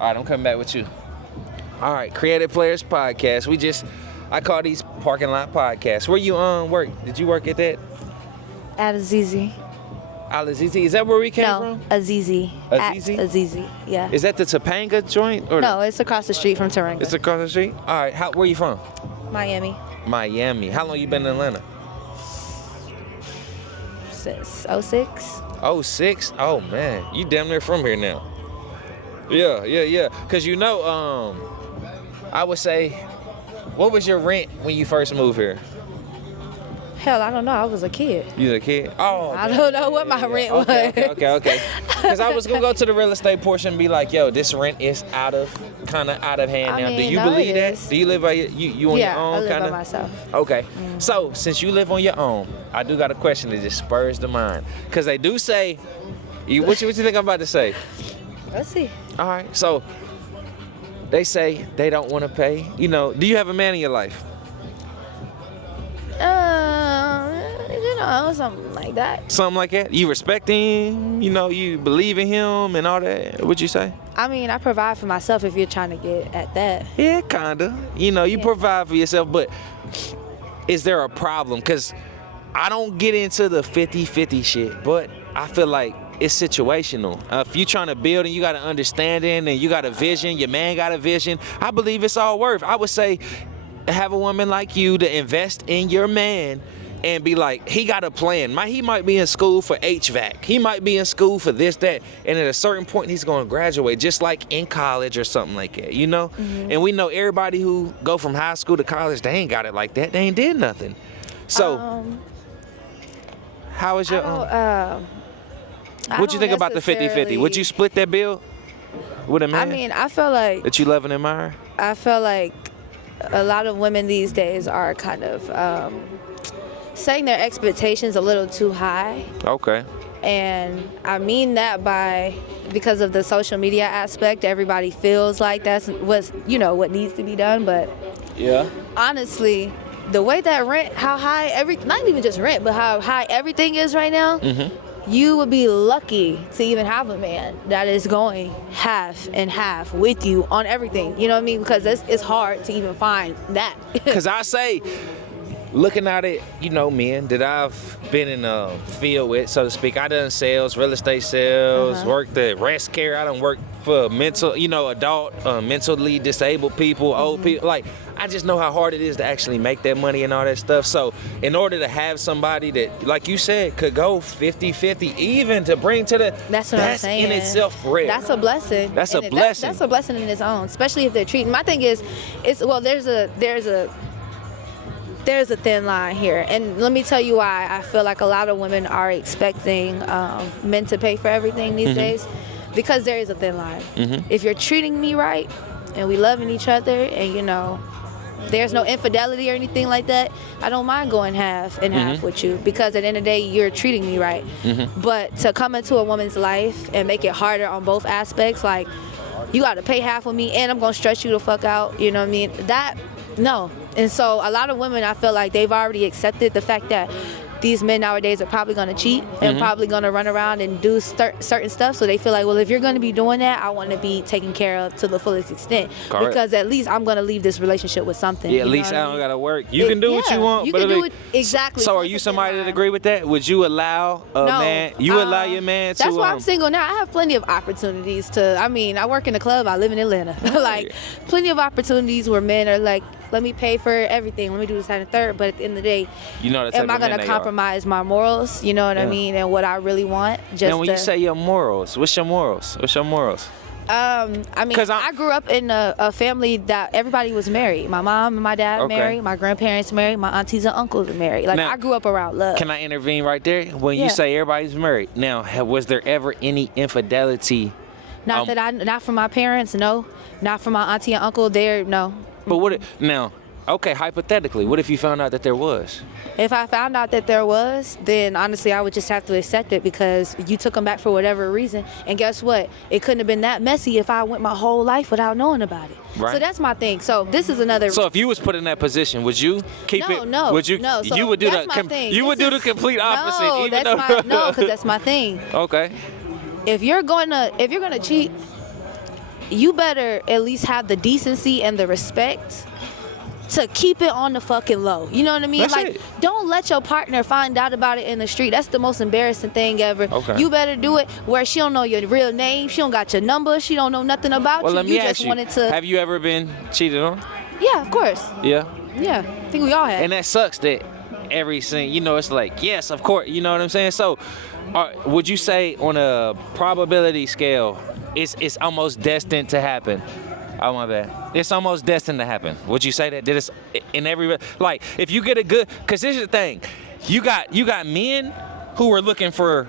All right, I'm coming back with you. All right, Creative Players Podcast. I call these parking lot podcasts. Where you work? Did you work at that? At Azizi. Al-Azizi? Is that where we came from? Azizi. Azizi? At Azizi, yeah. Is that the Topanga joint? Or no, it's across the street from Taringa. It's across the street? All right, where you from? Miami. Miami. How long you been in Atlanta? Since 06. 06? Oh, man. You damn near from here now. Yeah. Because I would say, what was your rent when you first moved here? Hell, I don't know. I was a kid. You was a kid? Oh, I don't know what my rent was. Okay. Because I was gonna go to the real estate portion and be like, "Yo, this rent is kind of out of hand now." Do you believe that? Do you live by you on your own? Yeah, I live kinda? by myself. Okay. So since you live on your own, I do got a question that just spurs the mind. Because they do say, what you think I'm about to say? Let's see. All right. So they say they don't want to pay. Do you have a man in your life? Something like that. Something like that? You respect him? You believe in him and all that? What'd you say? I mean, I provide for myself if you're trying to get at that. Yeah, kinda. You provide for yourself, but is there a problem? Because I don't get into the 50-50 shit, but I feel like it's situational. If you're trying to build and you got an understanding and you got a vision, your man got a vision, I believe it's all worth. I would say have a woman like you to invest in your man and be like, he got a plan. He might be in school for HVAC. He might be in school for this, that. And at a certain point, he's going to graduate, just like in college or something like that, Mm-hmm. And we know everybody who go from high school to college, they ain't got it like that. They ain't did nothing. So, how is your what'd you think about the 50-50? Would you split that bill with a man? I mean, I feel like that you love and admire? I feel like a lot of women these days are kind of setting their expectations a little too high. Okay. And I mean that because of the social media aspect, everybody feels like that's what needs to be done. But yeah, honestly, the way that rent, how high not even just rent, but how high everything is right now, you would be lucky to even have a man that is going half and half with you on everything. You know what I mean? Because it's hard to even find that. Because I say, looking at it, men that I've been in a field with, so to speak, I done sales, real estate sales, worked at rest care. I done worked for mental, adult, mentally disabled people, old people. Like, I just know how hard it is to actually make that money and all that stuff. So in order to have somebody that, like you said, could go 50-50, even to bring to the, that's what I'm saying. In itself rare. That's a blessing. That's a blessing. That's a blessing in its own, especially if they're treating. My thing is, there's a thin line here, and let me tell you why I feel like a lot of women are expecting men to pay for everything these days, because there is a thin line. If you're treating me right and we loving each other and there's no infidelity or anything like that, I don't mind going half and half with you, because at the end of the day you're treating me right. But to come into a woman's life and make it harder on both aspects, like you got to pay half with me and I'm gonna stress you the fuck out, you know what I mean? No. And so a lot of women, I feel like they've already accepted the fact that these men nowadays are probably going to cheat and probably going to run around and do certain stuff. So they feel like, well, if you're going to be doing that, I want to be taken care of to the fullest extent. Correct. Because at least I'm going to leave this relationship with something. Yeah, at least I don't got to work. You can do what you want. You can do it exactly. So are you somebody that agree with that? Would you allow a man? You allow your man to? That's why I'm single now. I have plenty of opportunities to. I mean, I work in a club. I live in Atlanta. Like, plenty of opportunities where men are like, let me pay for everything. Let me do this, that, and third. But at the end of the day, am I going to compromise my morals? You know what I mean? And what I really want. Now, when you say your morals, what's your morals? I mean, I grew up in a family that everybody was married. My mom and my dad married. My grandparents married. My aunties and uncles were married. Like, now, I grew up around love. Can I intervene right there? When you say everybody's married, now, was there ever any infidelity? Not from my parents, no. Not from my auntie and uncle, no. But hypothetically, what if you found out that there was? If I found out that there was, then honestly, I would just have to accept it, because you took them back for whatever reason. And guess what? It couldn't have been that messy if I went my whole life without knowing about it. Right. So that's my thing. So this is another. So if you was put in that position, would you keep it? No. Would you? No. So you would do the complete opposite. Because that's my thing. Okay. If you're gonna cheat, you better at least have the decency and the respect to keep it on the fucking low. You know what I mean? That's like, it. don't let your partner find out about it in the street. That's the most embarrassing thing ever. Okay. You better do it where she don't know your real name, she don't got your number, she don't know nothing about Well, you. let me You ask just you, wanted to. have you ever been cheated on? Yeah, of course. Yeah. Yeah, I think we all have. And that sucks that every single, you know, it's like, yes, of course, you know what I'm saying? So, would you say on a probability scale, it's almost destined to happen? Oh, my bad. It's almost destined to happen. Would you say that? That it's in every, like, if you get a good, because this is the thing, you got men who are looking for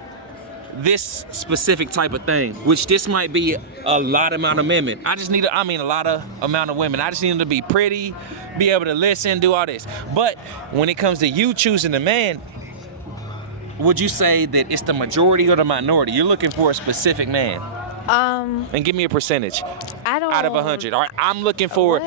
this specific type of thing, which this might be a lot amount of women. A lot of amount of women. I just need them to be pretty, be able to listen, do all this. But when it comes to you choosing a man, would you say that it's the majority or the minority? You're looking for a specific man. And give me a percentage. I don't. Out of 100. All right, I'm looking for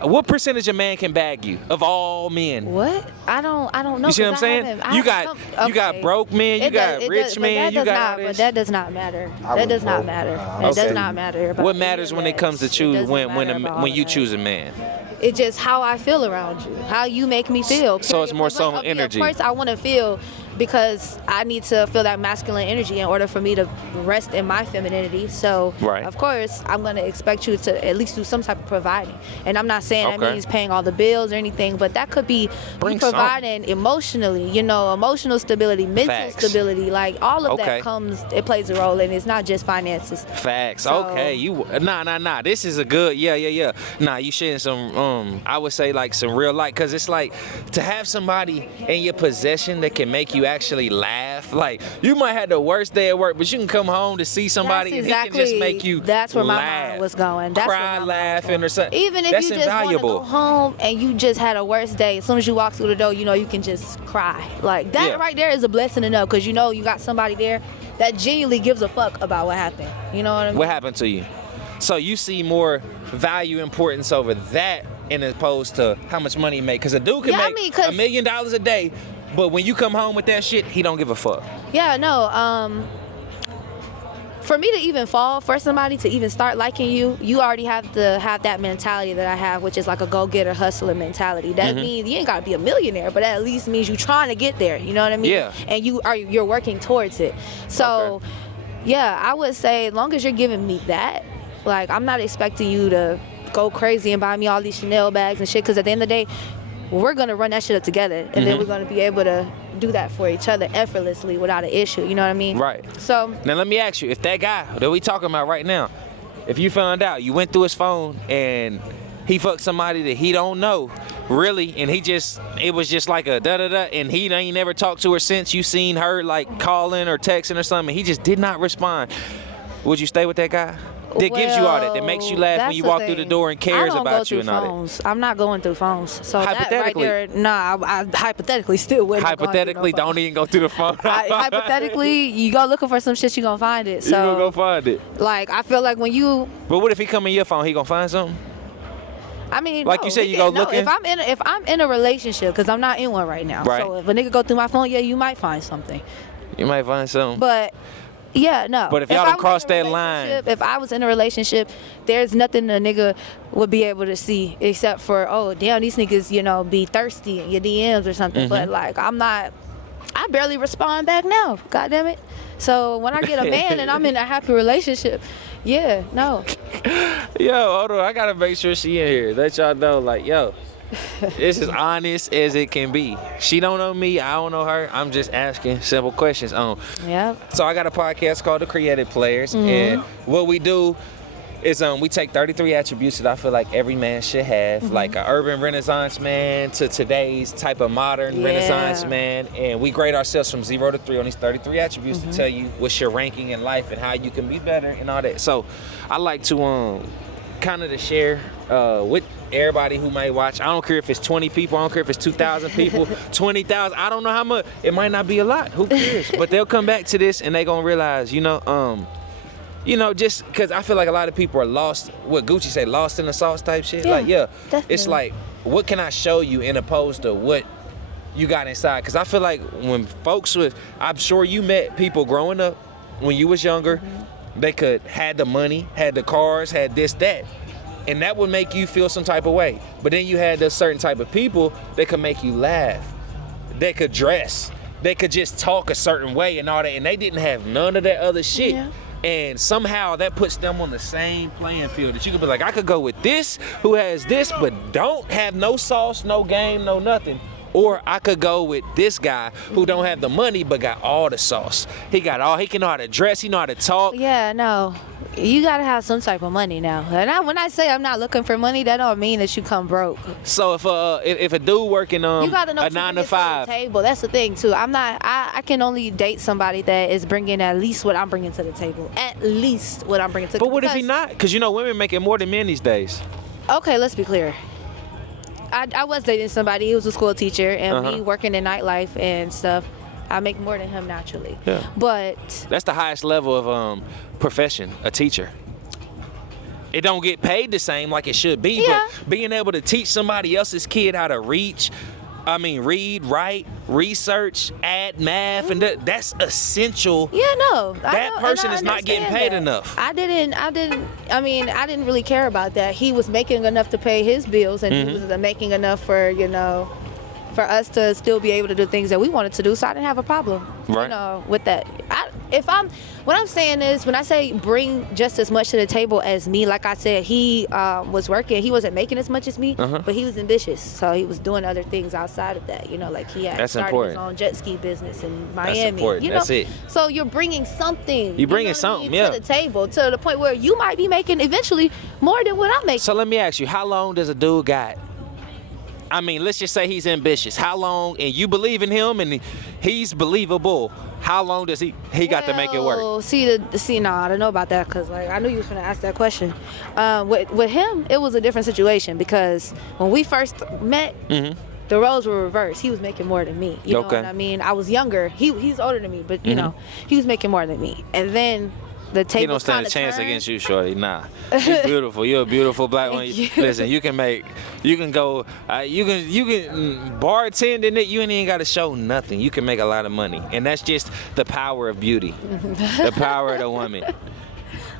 what percentage of man can bag you of all men? What? I don't know. You see what I'm saying? You got broke men, you got rich men, you got all this. But that does not matter. That does not matter. That does not matter. What matters when it comes to choose when you choose a man? It's just how I feel around you, how you make me feel. So it's more so energy. Of course, I want to feel, because I need to feel that masculine energy in order for me to rest in my femininity. So, right. Of course, I'm going to expect you to at least do some type of providing. And I'm not saying that Okay. means paying all the bills or anything, but that could be you providing emotionally, emotional stability, mental stability, like all of that it plays a role, and it's not just finances. Facts. So, okay. Nah. This is a good, yeah. Nah, you sharing some, I would say like some real light, because it's like to have somebody in your possession that can make you actually laugh. Like, you might have the worst day at work, but you can come home to see somebody and he can just make you That's where laugh, my mind was going. That's cry, laughing, or something. Even if that's you just want to invaluable. go home and you just had a worst day, as soon as you walk through the door, you can just cry. Like, that right there is a blessing enough, because you got somebody there that genuinely gives a fuck about what happened. You know what I mean? What happened to you? So you see more value, importance over that, in opposed to how much money you make. Because a dude can make $1 million a day, but when you come home with that shit, he don't give a fuck. Yeah, no. For me to even fall for somebody, to even start liking you, you already have to have that mentality that I have, which is like a go-getter, hustler mentality. That means you ain't gotta be a millionaire, but that at least means you're trying to get there. You know what I mean? Yeah. And you're working towards it. So, yeah, I would say as long as you're giving me that, like, I'm not expecting you to go crazy and buy me all these Chanel bags and shit, because at the end of the day, we're gonna run that shit up together, and then we're gonna be able to do that for each other effortlessly without an issue. You know what I mean? Right. So now let me ask you, if that guy that we talking about right now, if you found out you went through his phone and he fucked somebody that he don't know, really, and it was just like a da-da-da, and he ain't never talked to her since, you seen her like calling or texting or something, he just did not respond, would you stay with that guy? That gives you all that makes you laugh when you walk through the door and cares about you and all phones. That. I'm not going through phones. So hypothetically, that right there, I hypothetically still wouldn't. Hypothetically, don't even go through the phone. Hypothetically, you go looking for some shit, you gonna find it. So you gonna go find it. Like, I feel like when you. But what if he come in your phone? He gonna find something? I mean, like you said, you go looking. If I'm in a relationship, because I'm not in one right now. Right. So if a nigga go through my phone, yeah, you might find something. You might find something. But. Yeah, no. But if y'all don't cross that line. If I was in a relationship, there's nothing a nigga would be able to see except for, oh, damn, these niggas, be thirsty in your DMs or something. But, like, I barely respond back now. God damn it. So when I get a man and I'm in a happy relationship, yeah, no. Yo, hold on. I got to make sure she in here. Let y'all know, like, yo. This is honest as it can be. She don't know me, I don't know her. I'm just asking simple questions. Yeah. So I got a podcast called The Creative Players, and what we do is we take 33 attributes that I feel like every man should have, like an urban Renaissance man to today's type of modern Renaissance man, and we grade ourselves from 0 to 3 on these 33 attributes to tell you what's your ranking in life and how you can be better and all that. So I like to kind of to share with everybody who may watch. I don't care if it's 20 people, I don't care if it's 2,000 people, 20,000, I don't know how much. It might not be a lot, who cares? But they'll come back to this and they gonna realize, just because I feel like a lot of people are lost, what Gucci say, lost in the sauce type shit. Yeah, like, definitely. It's like, what can I show you in opposed to what you got inside? Because I feel like when folks I'm sure you met people growing up when you was younger, They could had the money, had the cars, had this, that. And that would make you feel some type of way. But then you had those certain type of people that could make you laugh. They could dress. They could just talk a certain way and all that. And they didn't have none of that other shit. Yeah. And somehow that puts them on the same playing field that you could be like, I could go with this who has this, but don't have no sauce, no game, no nothing. Or I could go with this guy who don't have the money but got all the sauce. He can know how to dress, he know how to talk. Yeah, no. You gotta have some type of money now. And when I say I'm not looking for money, that don't mean that you come broke. So if a dude working you gotta know a 9 to 5, to the table. That's the thing too. I can only date somebody that is bringing at least what I'm bringing to the table. At least what I'm bringing to the table. But what if he not? Because you know women making more than men these days. Okay, let's be clear. I was dating somebody. He was a school teacher, and me working in nightlife and stuff. I make more than him naturally. Yeah. But that's the highest level of profession, a teacher. It don't get paid the same like it should be, but being able to teach somebody else's kid how to read, write, research, add math, and that's essential. Yeah, no. That person is not getting paid enough. I didn't really care about that. He was making enough to pay his bills, and he was making enough for, for us to still be able to do things that we wanted to do, so I didn't have a problem, with that. What I'm saying is, when I say bring just as much to the table as me, like I said, he was working. He wasn't making as much as me, but he was ambitious, so he was doing other things outside of that. Like he had started his own jet ski business in Miami. That's important. That's it. So you're bringing something. You're bringing something, to the table, to the point where you might be making eventually more than what I'm making. So let me ask you, how long does a dude got? Let's just say he's ambitious. How long, and you believe in him, and he's believable. How long does he got to make it work? No, I don't know about that, because I knew you was going to ask that question. With him, it was a different situation, because when we first met, the roles were reversed. He was making more than me. You know what I mean? I was younger. He's older than me, but he was making more than me. And then the table. He don't stand a chance against you, shorty. Nah, you're beautiful. You're a beautiful black woman. Listen, you can go, you can bartend in it. You ain't even got to show nothing. You can make a lot of money, and that's just the power of beauty, the power of the woman.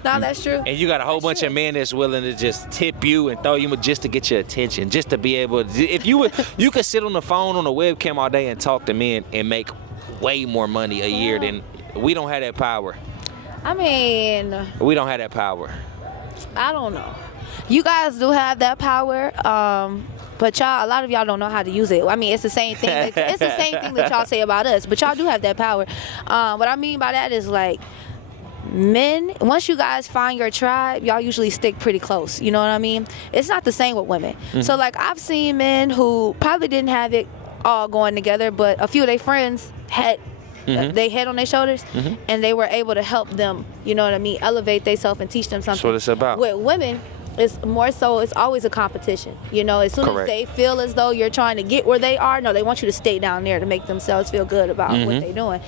No, that's true. And you got a whole bunch of men that's willing to just tip you and throw you just to get your attention, just to be able to. If you could sit on the phone on a webcam all day and talk to men and make way more money a year than we don't have that power. We don't have that power. I don't know. You guys do have that power, but a lot of y'all don't know how to use it. It's the same thing. It's the same thing that y'all say about us, but y'all do have that power. What I mean by that is men, once you guys find your tribe, y'all usually stick pretty close. You know what I mean? It's not the same with women. So I've seen men who probably didn't have it all going together, but a few of their friends had they head on their shoulders, and they were able to help them, elevate themselves and teach them something. That's what it's about. With women, it's more so, it's always a competition. As soon as they feel as though you're trying to get where they are, no, they want you to stay down there to make themselves feel good about what they're doing.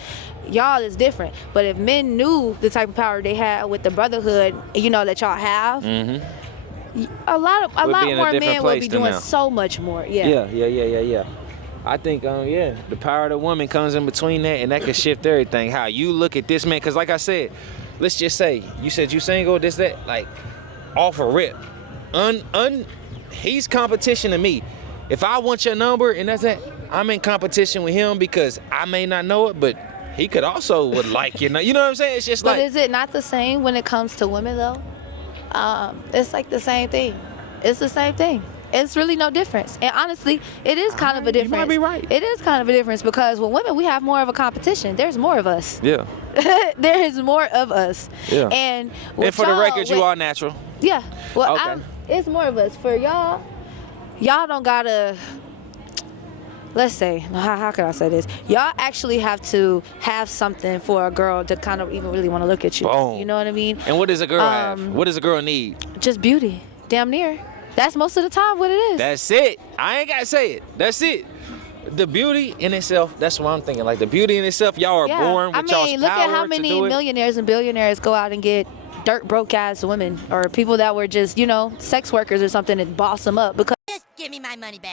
Y'all is different. But if men knew the type of power they had with the brotherhood, that y'all have, a lot more men would be doing so much more. Yeah. I think, the power of the woman comes in between that, and that can shift everything. How you look at this man, because like I said, let's just say, you said you single, this, that, off a rip. He's competition to me. If I want your number and that's that, I'm in competition with him because I may not know it, but he could also would like you. You know what I'm saying? It's just But is it not the same when it comes to women, though? It's the same thing. It's the same thing. It's really no difference. And honestly, it is kind of a difference. You might be right. It is kind of a difference because with women, we have more of a competition. There's more of us. Yeah. There is more of us. Yeah. And for the record, you are natural. Yeah. Well, okay. It's more of us. For y'all don't gotta, let's say, how can I say this? Y'all actually have to have something for a girl to kind of even really want to look at you. Boom. You know what I mean? And what does a girl have? What does a girl need? Just beauty. Damn near. That's most of the time what it is. That's it. I ain't gotta say it. That's it. The beauty in itself, that's what I'm thinking. The beauty in itself, y'all are born with y'all's power to do it. Look at how many millionaires and billionaires go out and get dirt broke ass women, or people that were just, sex workers or something, and boss them up because. Just give me my money back.